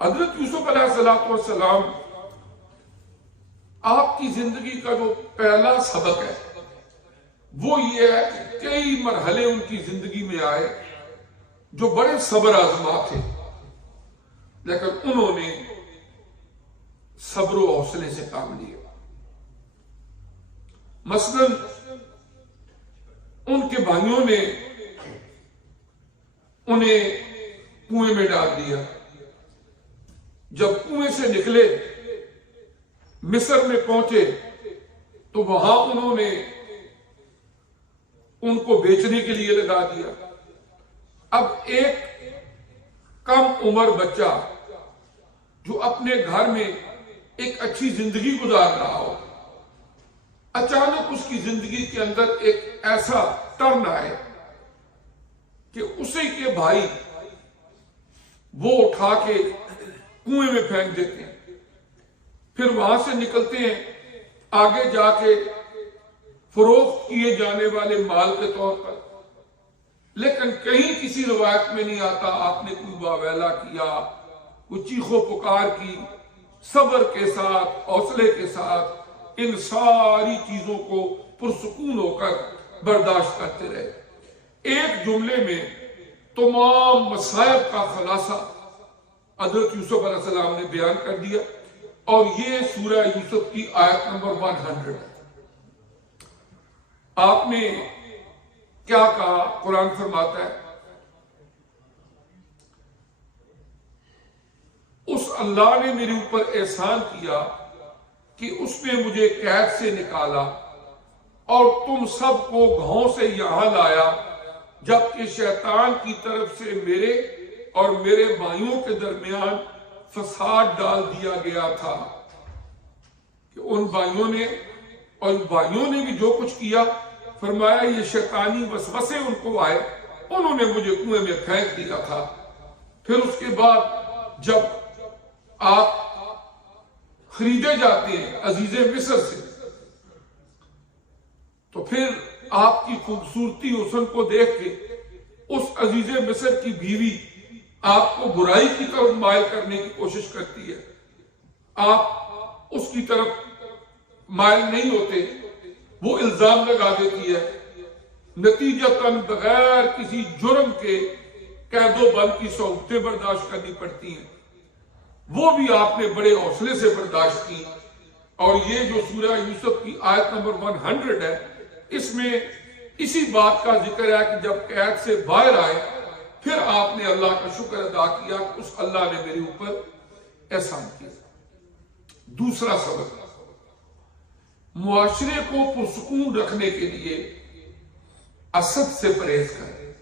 حضرت یوسف علیہ السلام آپ کی زندگی کا جو پہلا سبق ہے وہ یہ ہے کہ کئی مرحلے ان کی زندگی میں آئے جو بڑے صبر آزما تھے، لیکن انہوں نے صبر و حوصلے سے کام لیا۔ مثلا ان کے بھائیوں نے انہیں کنویں میں ڈال دیا، جب کنویں سے نکلے مصر میں پہنچے تو وہاں انہوں نے ان کو بیچنے کے لیے لگا دیا۔ اب ایک کم عمر بچہ جو اپنے گھر میں ایک اچھی زندگی گزار رہا ہو، اچانک اس کی زندگی کے اندر ایک ایسا ٹرن آئے کہ اسی کے بھائی وہ اٹھا کے کنویں میں پھینک دیتے ہیں، پھر وہاں سے نکلتے ہیں آگے جا کے فروخت کیے جانے والے مال کے طور پر، لیکن کہیں کسی روایت میں نہیں آتا آپ نے کوئی واویلا کیا، کوئی چیخو پکار کی، صبر کے ساتھ حوصلے کے ساتھ ان ساری چیزوں کو پرسکون ہو کر برداشت کرتے رہے۔ ایک جملے میں تمام مصائب کا خلاصہ حضرت یوسف علیہ السلام نے بیان کر دیا، اور یہ سورہ یوسف کی آیت نمبر 100 ہے۔ آپ نے کیا کہا؟ قرآن فرماتا ہے اس اللہ نے میرے اوپر احسان کیا کہ اس نے مجھے قید سے نکالا اور تم سب کو گھاؤں سے یہاں لایا، جبکہ شیطان کی طرف سے میرے اور میرے بھائیوں کے درمیان فساد ڈال دیا گیا تھا۔ کہ ان بھائیوں نے بھی جو کچھ کیا، فرمایا یہ شیطانی وسوسے ان کو آئے، انہوں نے مجھے کنویں میں پھینک دیا تھا۔ پھر اس کے بعد جب آپ خریدے جاتے ہیں عزیز مصر سے، تو پھر آپ کی خوبصورتی حسن کو دیکھ کے اس عزیز مصر کی بیوی آپ کو برائی کی طرف مائل کرنے کی کوشش کرتی ہے، آپ اس کی طرف مائل نہیں ہوتے، وہ الزام لگا دیتی ہے، نتیجتاً بغیر کسی جرم کے قید و بند کی صعوبتیں برداشت کرنی پڑتی ہیں، وہ بھی آپ نے بڑے حوصلے سے برداشت کی۔ اور یہ جو سورہ یوسف کی آیت نمبر 100 ہے، اس میں اسی بات کا ذکر ہے کہ جب قید سے باہر آئے پھر آپ نے اللہ کا شکر ادا کیا کہ اس اللہ نے میرے اوپر احسان کیا۔ دوسرا سبق، معاشرے کو پرسکون رکھنے کے لیے حسد سے پرہیز کریں۔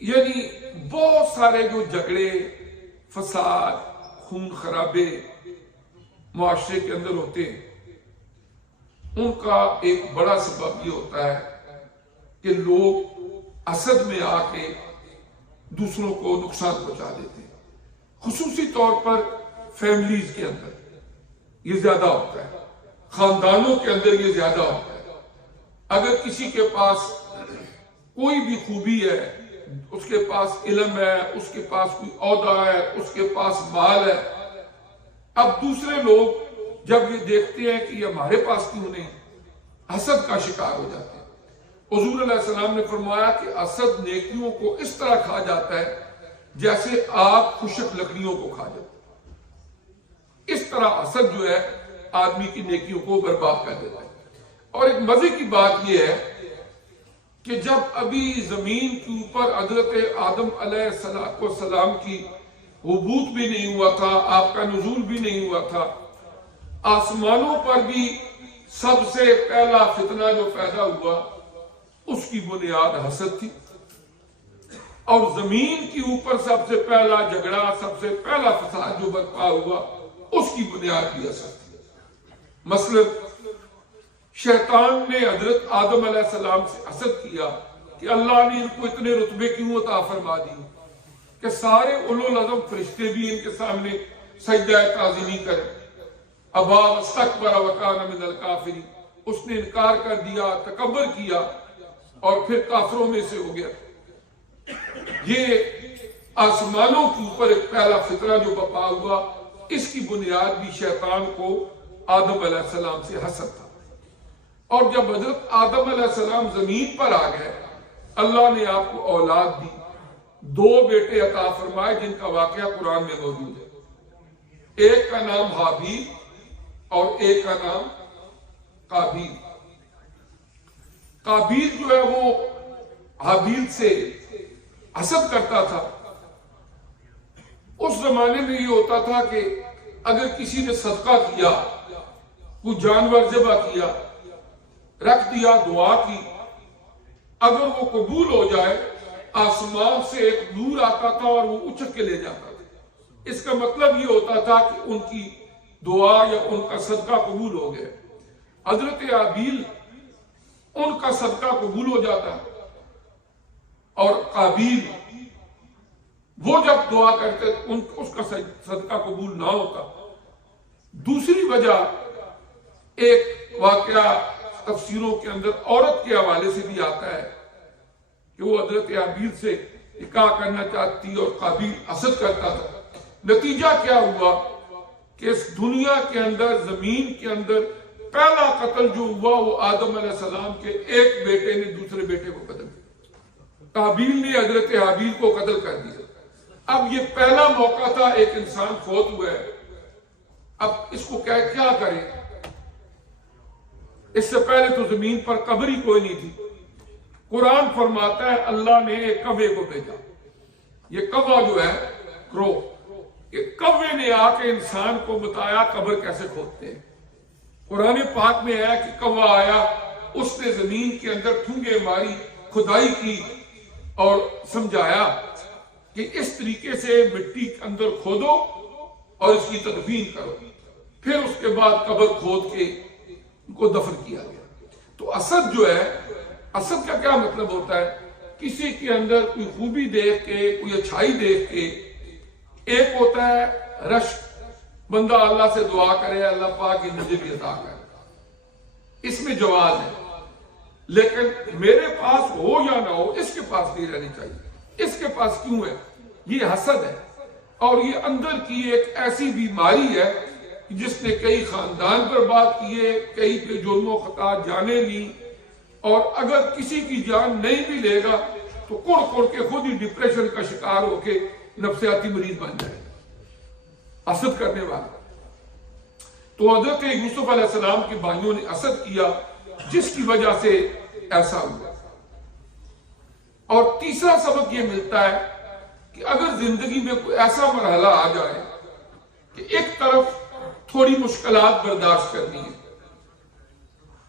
یعنی بہت سارے جو جھگڑے، فساد، خون خرابے معاشرے کے اندر ہوتے ہیں، ان کا ایک بڑا سبب یہ ہوتا ہے کہ لوگ حسد میں آ کے دوسروں کو نقصان پہنچا دیتے ہیں۔ خصوصی طور پر فیملیز کے اندر یہ زیادہ ہوتا ہے، خاندانوں کے اندر یہ زیادہ ہوتا ہے۔ اگر کسی کے پاس کوئی بھی خوبی ہے، اس کے پاس علم ہے، اس کے پاس کوئی عہدہ ہے، اس کے پاس مال ہے، اب دوسرے لوگ جب یہ دیکھتے ہیں کہ یہ ہمارے پاس کیوں نہیں، حسد کا شکار ہو جاتے ہیں۔ حضور علیہ السلام نے فرمایا کہ حسد نیکیوں کو اس طرح کھا جاتا ہے جیسے آگ خشک لکڑیوں کو کھا جاتا ہے۔ اس طرح حسد جو ہے آدمی کی نیکیوں کو برباد کر دیتا ہے۔ اور ایک مزے کی بات یہ ہے کہ جب ابھی زمین کے اوپر حضرت آدم علیہ السلام کی حبوط بھی نہیں ہوا تھا، آپ کا نزول بھی نہیں ہوا تھا، آسمانوں پر بھی سب سے پہلا فتنہ جو پیدا ہوا اس کی بنیاد حسد تھی، اور زمین کے اوپر سب سے پہلا جھگڑا، سب سے پہلا فساد جو برپا ہوا اس کی بنیاد بھی حسد تھی۔ مثلا شیطان نے حضرت آدم علیہ السلام سے حسد کیا کہ اللہ نے ان کو اتنے رتبے کیوں عطا فرما دی کہ سارے اولو العزم فرشتے بھی ان کے سامنے سجدہ تعظیمی کریں۔ ابا واستکبر وکان من الکافرین، اس نے انکار کر دیا، تکبر کیا اور پھر کافروں میں سے ہو گیا۔ یہ آسمانوں کے اوپر ایک پہلا فطرہ جو بپا ہوا، اس کی بنیاد بھی شیطان کو آدم علیہ السلام سے حسد تھا۔ اور جب حضرت آدم علیہ السلام زمین پر آ گئے، اللہ نے آپ کو اولاد دی، 2 بیٹے عطا فرمائے جن کا واقعہ قرآن میں موجود ہے۔ ایک کا نام حابیل اور ایک کا نام قابیل۔ قابیل جو ہے وہ حابیل سے حسد کرتا تھا۔ اس زمانے میں یہ ہوتا تھا کہ اگر کسی نے صدقہ کیا، کوئی جانور ذبح کیا، رکھ دیا، دعا کی، اگر وہ قبول ہو جائے، آسمان سے ایک نور آتا تھا اور وہ اچک کے لے جاتا تھا۔ اس کا مطلب یہ ہوتا تھا کہ ان کی دعا یا ان کا صدقہ قبول ہو گیا۔ حضرت حابیل ان کا صدقہ قبول ہو جاتا، اور قابیل وہ جب دعا کرتے اس کا صدقہ قبول نہ ہوتا۔ دوسری وجہ ایک واقعہ تفسیروں کے اندر عورت کے حوالے سے بھی آتا ہے کہ وہ حضرت حابیل سے نکاح کرنا چاہتی اور قابیل حسد کرتا تھا۔ نتیجہ کیا ہوا کہ اس دنیا کے اندر، زمین کے اندر پہلا قتل جو ہوا وہ آدم علیہ السلام کے ایک بیٹے نے دوسرے بیٹے کو قتل کیا۔ قابیل نے حضرت حابیل کو قتل کر دیا۔ اب یہ پہلا موقع تھا، ایک انسان فوت ہوا ہے، اب اس کو کیا کریں؟ اس سے پہلے تو زمین پر قبر ہی کوئی نہیں تھی۔ قرآن فرماتا ہے اللہ نے ایک کوے کو بھیجا۔ یہ کوہ جو ہے کرو، یہ کوے نے آ کے انسان کو بتایا قبر کیسے کھودتے ہیں۔ قرآن پاک میں ہے کہ کوہ آیا، اس نے زمین کے اندر ٹھونگے ماری، کھدائی کی اور سمجھایا کہ اس طریقے سے مٹی کے اندر کھودو اور اس کی تدفین کرو۔ پھر اس کے بعد قبر کھود کے ان کو دفن کیا گیا۔ تو حسد جو ہے، حسد کا کیا مطلب ہوتا ہے؟ کسی کے اندر کوئی خوبی دیکھ کے، کوئی اچھائی دیکھ کے۔ ایک ہوتا ہے رشک، بندہ اللہ سے دعا کرے اللہ پاک مجھے بھی عطا کرے، اس میں جواز ہے، لیکن میرے پاس ہو یا نہ ہو اس کے پاس نہیں رہنی چاہیے۔ اس کے پاس کیوں ہے؟ یہ حسد ہے، اور یہ اندر کی ایک ایسی بیماری ہے جس نے کئی خاندان برباد کیے، کئی پہ جرم و خطا جانے لی، اور اگر کسی کی جان نہیں بھی لے گا تو کڑ کڑ کے خود ہی ڈپریشن کا شکار ہو کے نفسیاتی مریض بن جائے، حسد کرنے والا۔ تو حضرت یوسف علیہ السلام کے بھائیوں نے حسد کیا، جس کی وجہ سے ایسا ہوا۔ اور تیسرا سبق یہ ملتا ہے کہ اگر زندگی میں کوئی ایسا مرحلہ آ جائے کہ ایک طرف تھوڑی مشکلات برداشت کرنی ہے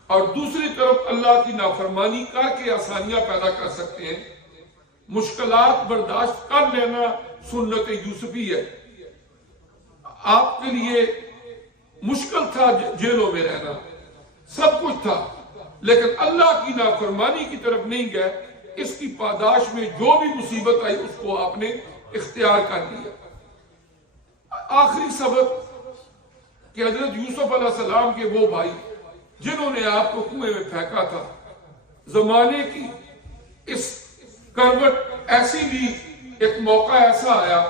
اور دوسری طرف اللہ کی نافرمانی کر کے آسانیاں پیدا کر سکتے ہیں، مشکلات برداشت کر لینا سنت یوسفی ہے۔ آپ کے لیے مشکل تھا جیلوں میں رہنا، سب کچھ تھا، لیکن اللہ کی نافرمانی کی طرف نہیں گئے۔ اس کی پاداش میں جو بھی مصیبت آئی اس کو آپ نے اختیار کر لیا۔ آخری سبق کہ حضرت یوسف علیہ السلام کے وہ بھائی جنہوں نے آپ کو کنویں میں پھینکا تھا، زمانے کی اس کروٹ ایسی لی، ایک موقع ایسا آیا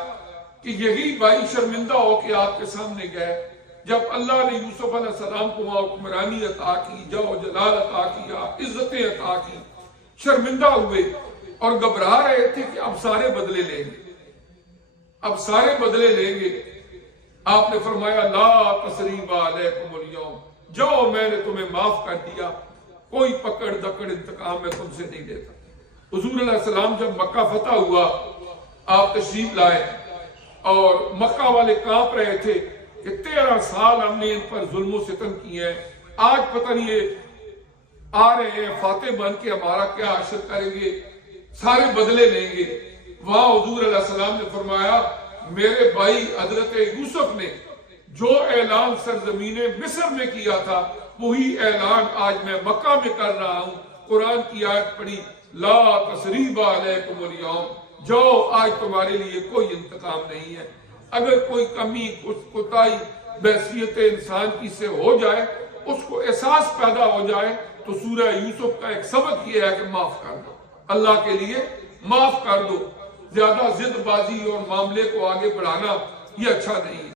کہ یہی بھائی شرمندہ ہو کے آپ کے سامنے گئے۔ جب اللہ نے یوسف علیہ السلام کو وہاں حکمرانی عطا کی، جاہ و جلال عطا کیا، عزتیں عطا کی، شرمندہ ہوئے اور گھبرا رہے تھے کہ اب سارے بدلے لیں گے، اب سارے بدلے لیں گے۔ آپ نے فرمایا لا تثریب علیکم اليوم، جاؤ میں نے تمہیں معاف کر دیا، کوئی پکڑ دکڑ انتقام میں تم سے نہیں لیتا۔ حضور علیہ السلام جب مکہ فتح ہوا، آپ تشریف لائے اور مکہ والے کانپ رہے تھے کہ 13 سال ہم نے ان پر ظلم و ستم کیے ہیں، آج پتہ نہیں یہ آ رہے ہیں فاتح بن کے ہمارا کیا حشر کریں گے، سارے بدلے لیں گے۔ وہاں حضور علیہ السلام نے فرمایا میرے بھائی حضرت یوسف نے جو اعلان سرزمین مصر میں کیا تھا وہی اعلان آج میں مکہ میں کر رہا ہوں۔ قرآن کی آیت پڑھی لا تثریب علیکم اليوم، جاؤ آج تمہارے لیے کوئی انتقام نہیں ہے۔ اگر کوئی کمی، کوتاہی بحثیت انسان کی سے ہو جائے، اس کو احساس پیدا ہو جائے، تو سورہ یوسف کا ایک سبق یہ ہے کہ معاف کر دو، اللہ کے لیے معاف کر دو۔ زیادہ ضد بازی اور معاملے کو آگے بڑھانا یہ اچھا نہیں ہے۔